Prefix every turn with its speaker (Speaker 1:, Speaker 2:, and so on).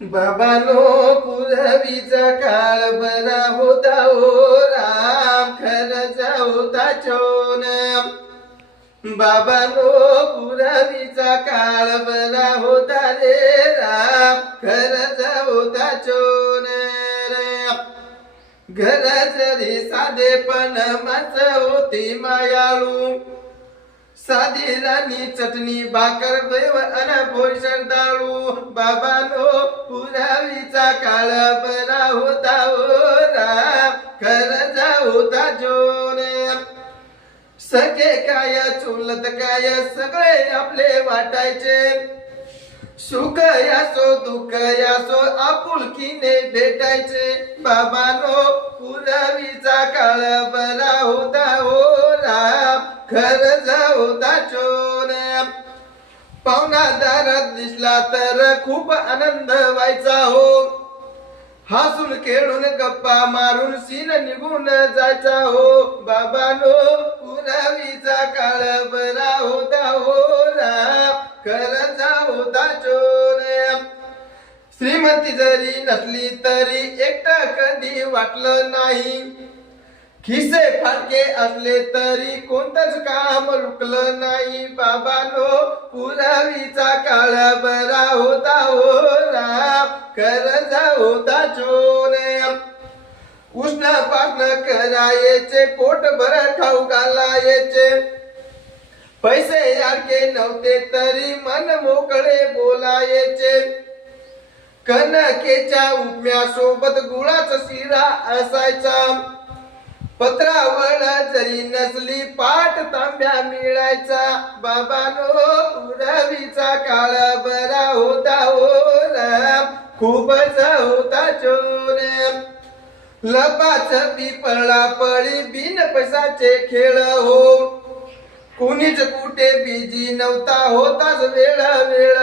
Speaker 1: बाबानो पुरवीचा काळ बरा होता ओ राम खरंच होता चोन. बाबानो पुरवीचा काळ बरा होता रे राम खरंच होता चोन रे. घर जरी साधेपण माच होती मायाळू. साधी राणी चटणी भाकर देव अन भोजन दाळू बाबानो पुरावीचा काळ बरा होता हो ओ राम खरंच होता जोन सगळे काय चुलत काय सगळे आपले वाटायचे. सुख यासो दुःख यासो आपुलकीने भेटायचे. बाबानो पुरावीचा काळ बरा होता हो राम खरंच होता चोर पाहुणा दारात दिसला तर खूप आनंद व्हायचा हो. हसून खेळून गप्पा मारून सीन निघून जायचा हो. बाबानो पुरावीचा काळ बरा होता हो राम खरंच होता चोर. श्रीमंती जरी नसली तरी एकटा कधी वाटलं नाही. खिसे फाटके असले तरी कोणतंच काम रुकलं नाही. बाबानो पुरावीचा काळ बरा होता हो राम खरंच होता चोरे उष्णपान करायचे पोट भर खाऊ घालायचे. पैसे यारखे नव्हते तरी मन मोकळे बोलायचे. कनकेच्या उपम्या सोबत गुळाचा शिरा असायचा. पत्रावळ जरी नसली पाठ तांब्या मिळायचा. बाबानो रवीचा काळ बरा होता हो राम खूपच होता चोर. लपाच पिपळा पळी बिन पैसाचे खेळ हो. कुणीच कुठे बिजी नव्हता होताच वेळ वेळ